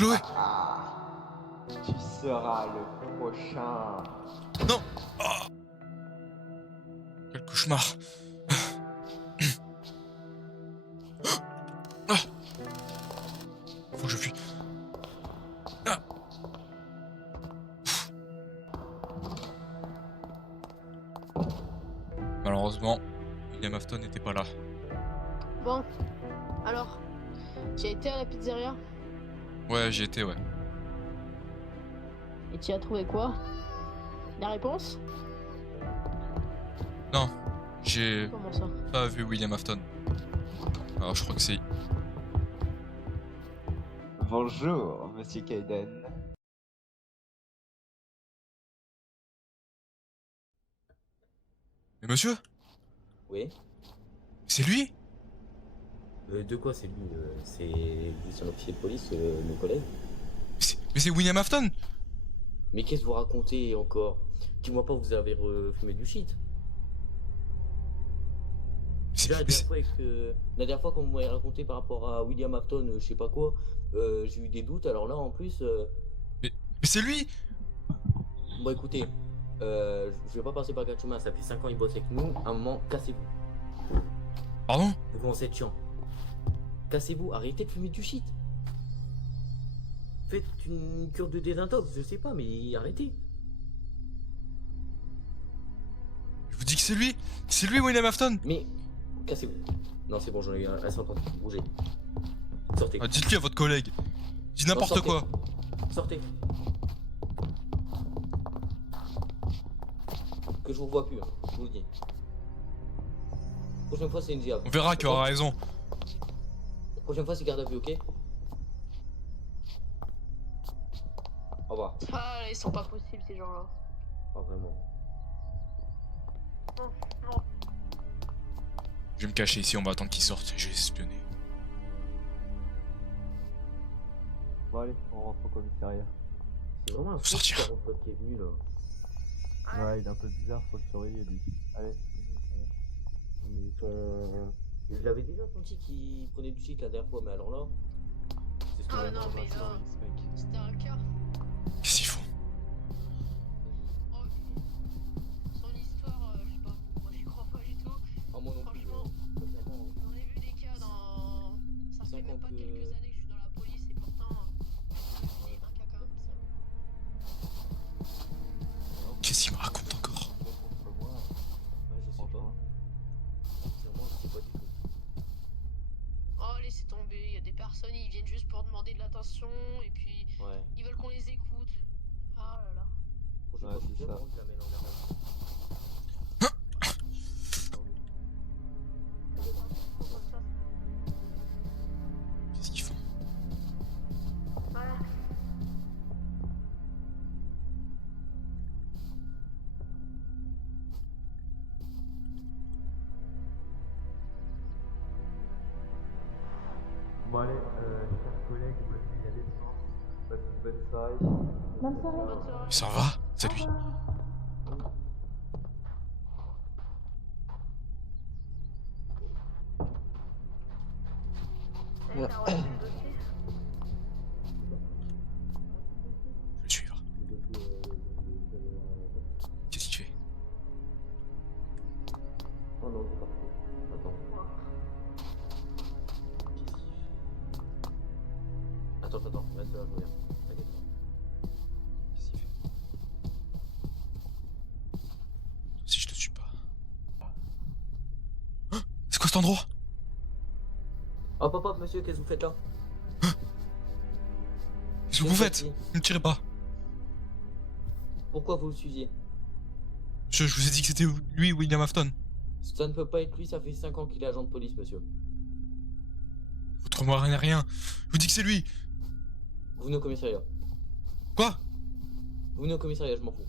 Chloé! Tu seras le prochain. Non! Ah. Quel cauchemar! Ah. Faut que je fuis. Ah. Malheureusement, William Afton n'était pas là. Bon, alors, tu as été à la pizzeria Ouais, j'y étais, ouais. et tu as trouvé quoi? La réponse? Non, j'ai Comment ça? pas vu William Afton. Alors je crois que c'est... Bonjour, monsieur Kaiden. Mais monsieur? Oui. C'est lui? De quoi c'est lui C'est un officier de police, mon collègue. Mais c'est William Afton! Mais qu'est-ce que vous racontez encore? Dis-moi pas que vous avez fumé du shit. C'est- Déjà, mais c'est- la dernière fois qu'on m'avait raconté par rapport à William Afton, je sais pas quoi, j'ai eu des doutes. Alors là, en plus, mais c'est lui! bon écoutez, je vais pas passer par quatre chemins. Ça fait 5 ans il bosse avec nous. À un moment, cassez-vous. Pardon? Vous commencez à être chiant. Cassez-vous, arrêtez de fumer du shit. Faites une cure de désintox, je sais pas, mais arrêtez. Je vous dis que c'est lui! C'est lui William Afton! Mais cassez-vous. Non, c'est bon, j'en ai un. Elles sont en train de bouger. Sortez. Ah, dites-le à votre collègue! Dis n'importe sortez. quoi! Sortez. Que je vous vois plus, hein, je vous le dis. Prochaine fois, c'est une diable. On verra qu'il aura raison. Prochaine fois, c'est garde à vue, ok? Au revoir. Ah, ils sont pas possibles ces gens-là. Pas vraiment. Non, non. Je vais me cacher ici, on va attendre qu'il sorte et je vais espionner. Bon allez, on rentre au commissariat. C'est vraiment un fou Sortir. ce pote qui est venu là. Ouais, il est un peu bizarre, faut le surveiller lui. Allez, Mais je l'avais déjà senti qu'il prenait du shit la dernière fois, mais alors là. C'est ce que Ah j'avais non, mais senti. là, c'était un cas. Qu'est-ce qu'ils font? Oh, son histoire, je sais pas, moi j'y crois pas du tout. Ah, moi non plus. Franchement, Sincèrement. j'en ai vu des cas dans. Ça fait Cinq même ans pas que- quelques années que je suis dans la police et pourtant, c'est un cas comme ça. Qu'est-ce qu'il me raconte encore? Ouais, je sais pas. Sincèrement, je sais pas du tout. Oh, laissez tomber, il y a des personnes, ils viennent juste pour demander de l'attention et puis Ouais. ils veulent qu'on les écoute. Ah là là. Prochaine Ouais, fois, c'est je ça. je la mets en garde à vue. Qu'est-ce qu'ils font? Bon allez, chers collègues, vous pouvez y aller, passez une bonne soirée. Bonne soirée. Il s'en va? C'est lui. Je vais le suivre. Qu'est-ce qu'il fait? Oh non, c'est parti. Attends. Attends, reste là, je reviens. T'inquiète pas. Qu'est-ce qu'il fait? Si je te suis pas. Hein? C'est quoi cet endroit? Hop, monsieur, qu'est-ce que vous faites là? Qu'est-ce que vous faites? Ne me tirez pas. Pourquoi vous le suiviez? Je vous ai dit que c'était lui, William Afton. Ça ne peut pas être lui, ça fait 5 ans qu'il est agent de police, monsieur. Votre moi rien. Je vous dis que c'est lui. Vous venez au commissariat. Quoi? Vous venez au commissariat, je m'en fous.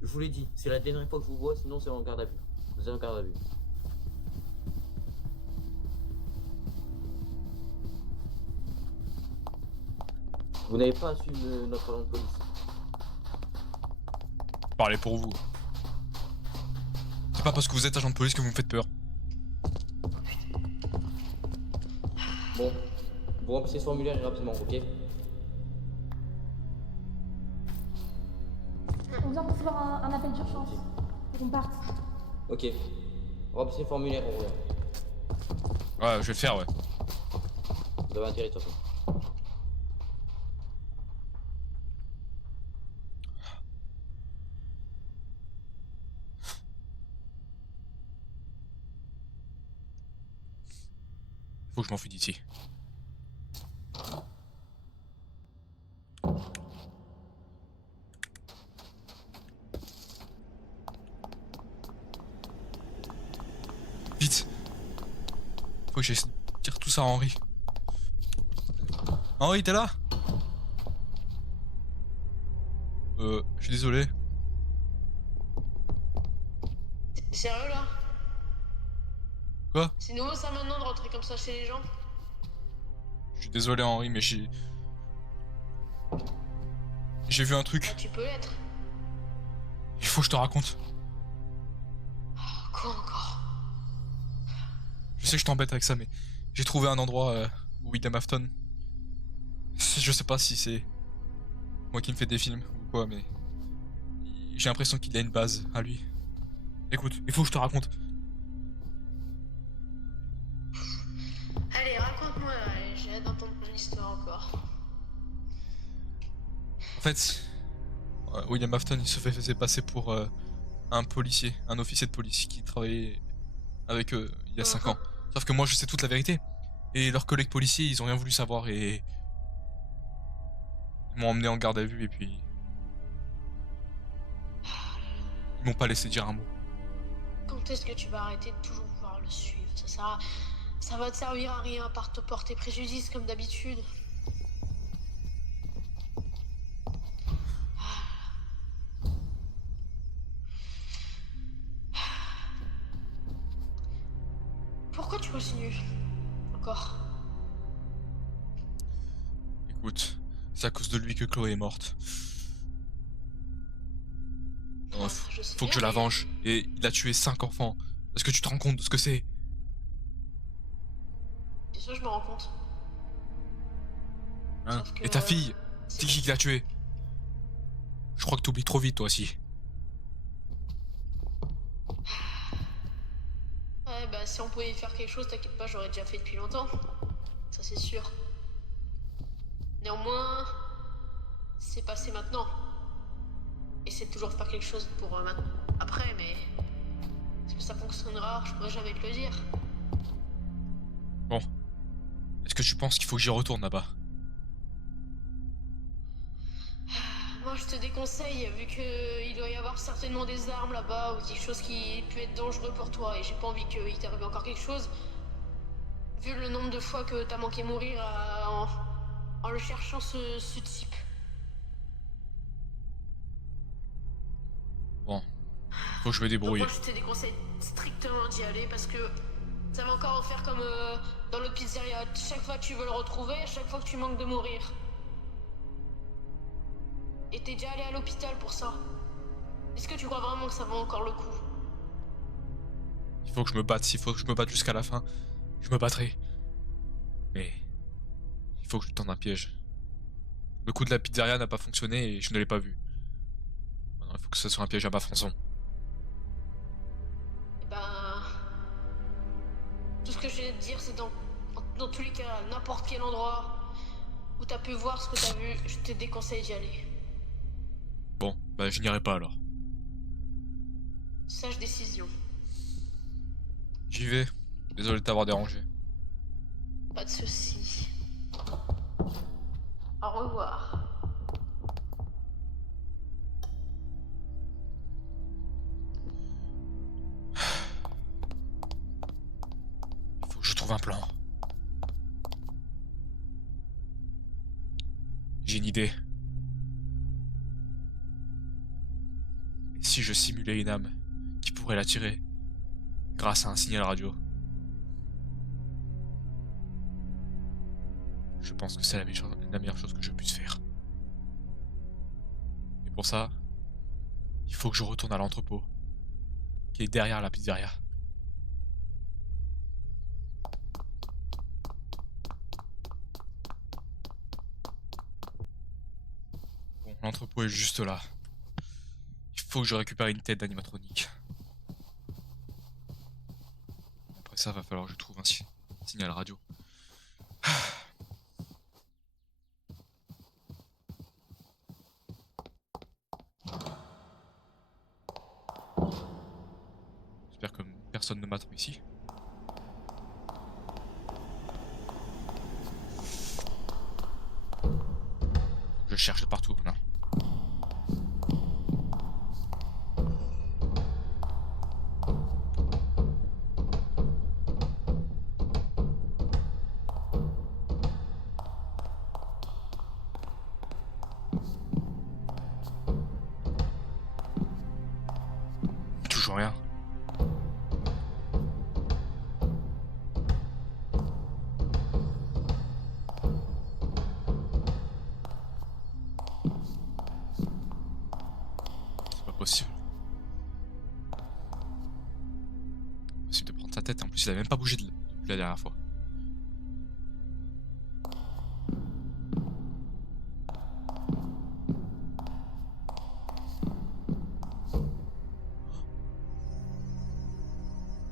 Je vous l'ai dit, c'est la dernière fois que je vous vois, sinon c'est en garde à vue. Vous êtes en garde à vue. Vous n'avez pas à suivre notre agent de police. Parlez pour vous. C'est pas parce que vous êtes agent de police que vous me faites peur. Bon, vous remplissez ce formulaire rapidement, ok? On vient de recevoir un appel d'urgence. Faut qu'on parte. Ok. Remplissez le formulaire, on revient. Ouais, je vais le faire, ouais. Vous avez intérêt de toute façon. Faut que je m'enfuis d'ici. Vite. Faut que j'essaie de dire tout ça à Henri. Henri, t'es là? Je suis désolé. T'es sérieux là? Quoi? C'est nouveau ça maintenant de rentrer comme ça chez les gens? Je suis désolé Henri, mais j'ai vu un Bah truc. tu peux l'être. Il faut que je te raconte. Quoi encore? Je sais que je t'embête avec ça, mais j'ai trouvé un endroit où William Afton. Je sais pas si c'est moi qui me fais des films ou quoi, mais j'ai l'impression qu'il a une base à lui. Écoute, il faut que je te raconte. Allez, raconte-moi, j'ai hâte d'entendre ton histoire encore. En fait, William Afton, il se faisait passer pour un policier, un officier de police qui travaillait avec eux il y a 5 ans. Sauf que moi, je sais toute la vérité. Et leurs collègues policiers, ils ont rien voulu savoir et ils m'ont emmené en garde à vue et puis ils m'ont pas laissé dire un mot. Quand est-ce que tu vas arrêter de toujours vouloir le suivre? Ça va te servir à rien à part te porter préjudice comme d'habitude. Pourquoi tu continues? Encore. Écoute, c'est à cause de lui que Chloé est morte. Oh, Je sais faut que bien, je la mais- venge. Et il a tué 5 enfants. Est-ce que tu te rends compte de ce que c'est? Bien sûr, je me rends compte. Hein? Sauf que- Et ta fille, c'est- c'est qui l'a tué? Je crois que t'oublies trop vite toi aussi. Ouais, bah si on pouvait y faire quelque chose, t'inquiète pas, j'aurais déjà fait depuis longtemps. Ça c'est sûr. Néanmoins, c'est passé maintenant. Essaie de toujours faire quelque chose pour maintenant. Après, mais est-ce que ça fonctionnera? Je pourrais jamais te le dire. Bon. Est-ce que tu penses qu'il faut que j'y retourne là-bas? Moi, je te déconseille, vu que il doit y avoir certainement des armes là-bas ou quelque chose qui peut être dangereux pour toi, et j'ai pas envie qu'il t'arrive encore quelque chose. Vu le nombre de fois que t'as manqué mourir en le cherchant ce type. Bon. Faut que je me Donc débrouille. moi, je te déconseille strictement d'y aller parce que ça va encore en faire comme dans l'autre pizzeria. Chaque fois que tu veux le retrouver, à chaque fois que tu manques de mourir. Et t'es déjà allé à l'hôpital pour ça. Est-ce que tu crois vraiment que ça vaut encore le coup? Il faut que je me batte. S'il faut que je me batte jusqu'à la fin, je me battrai. Mais il faut que je lui tende un piège. Le coup de la pizzeria n'a pas fonctionné et je ne l'ai pas vu. Maintenant, il faut que ce soit un piège à ma façon. Eh ben... Tout ce que j'ai à te dire, c'est dans tous les cas, n'importe quel endroit où t'as pu voir ce que t'as vu, je te déconseille d'y aller. Bon, bah je n'irai pas alors. Sage décision. J'y vais. Désolé de t'avoir dérangé. Pas de soucis. Au revoir. Il faut que je trouve un plan. J'ai une idée. Et si je simulais une âme qui pourrait l'attirer grâce à un signal radio? Je pense que c'est la meilleure chose que je puisse faire. Et pour ça, il faut que je retourne à l'entrepôt qui est derrière la pizzeria. Bon, l'entrepôt est juste là. faut que je récupère une tête d'animatronique. Après ça, va falloir que je trouve un signal radio. J'espère que personne ne m'attend ici. Je cherche de partout maintenant. Toujours rien. C'est pas possible. Impossible de prendre sa tête. En plus, il avait même pas bougé depuis la dernière fois.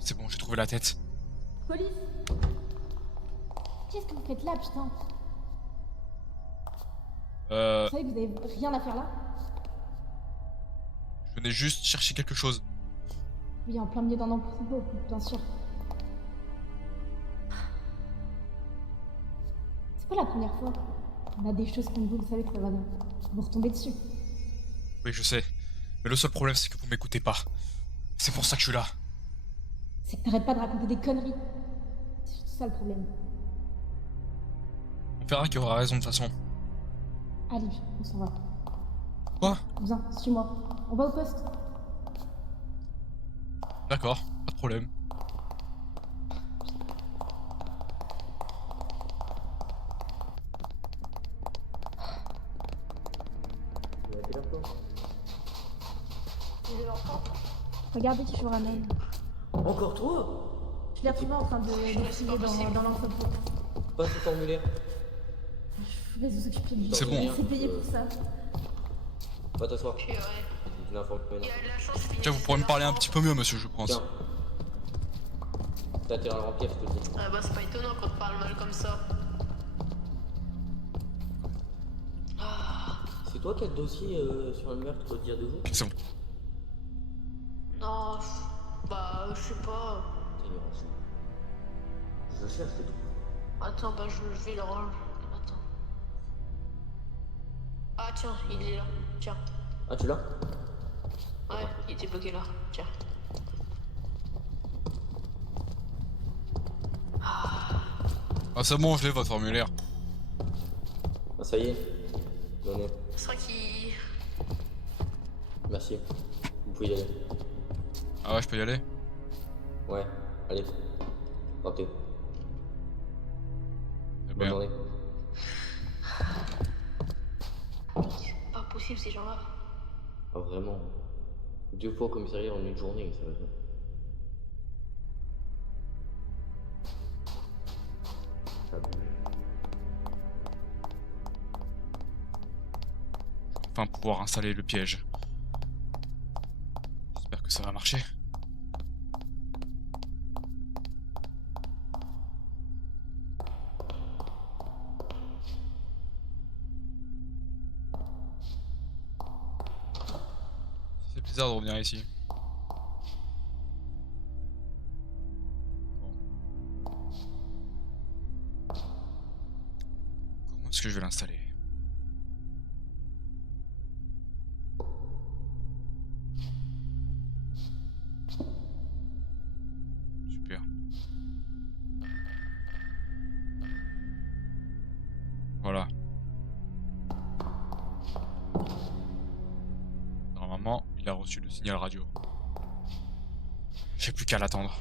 C'est bon, j'ai trouvé la tête. Police. Qu'est-ce que vous faites là, putain? Vous savez que vous avez rien à faire là? Je venais juste chercher quelque chose. Oui, en plein milieu d'un entrepôt, bien sûr. C'est pas la première fois. On a des choses comme vous savez que ça va vous retomber dessus. Oui, je sais. Mais le seul problème, c'est que vous m'écoutez pas. C'est pour ça que je suis là. C'est que t'arrêtes pas de raconter des conneries. C'est surtout ça le problème. On verra qui aura raison de toute façon. Allez, on s'en va. Quoi? Viens, suis-moi. On va au poste. D'accord, pas de problème. Il a quelle heure toi? Il est l'enfant. Regardez qui je vous ramène. Encore toi? Je l'ai retrouvé en train de fouiller dans l'entrepôt. Pas ce formulaire. Vas-y, vous occuper de lui. C'est bon. C'est payé pour ça. Va t'asseoir. Puis ouais. Je l'informe. Il y a de la chance. Tiens, vous pourrez me parler un petit peu mieux, monsieur, je pense. Tiens. T'as intérêt à le remplir, je te le dis. Ah bah c'est pas étonnant qu'on te parle mal comme ça. Ah, C'est toi qui as le dossier sur le meurtre d'il y a 2 jours? C'est bon. non, bah je sais pas. T'es une rançon. Je cherche le truc. Attends, bah je vais le rendre. Attends. Ah tiens, il est là. Tiens. Ah, tu l'as? Ouais, il était bloqué là. Tiens. Ah, c'est bon, je l'ai, votre formulaire. Ah, ça y est. Donnez. C'est vrai qu'il... Merci. Vous pouvez y aller. Ah ouais, je peux y aller? Ouais, allez. Partez. C'est Bonne bien. journée. C'est pas possible ces gens-là. Ah, vraiment. 2 fois au commissariat en une journée, ça va faire. Ça bouge. Enfin, pouvoir installer le piège. J'espère que ça va marcher. C'est bizarre de revenir ici. Bon. Comment est-ce que je vais l'installer? Super. Voilà. Normalement, il a reçu le signal radio. J'ai plus qu'à l'attendre.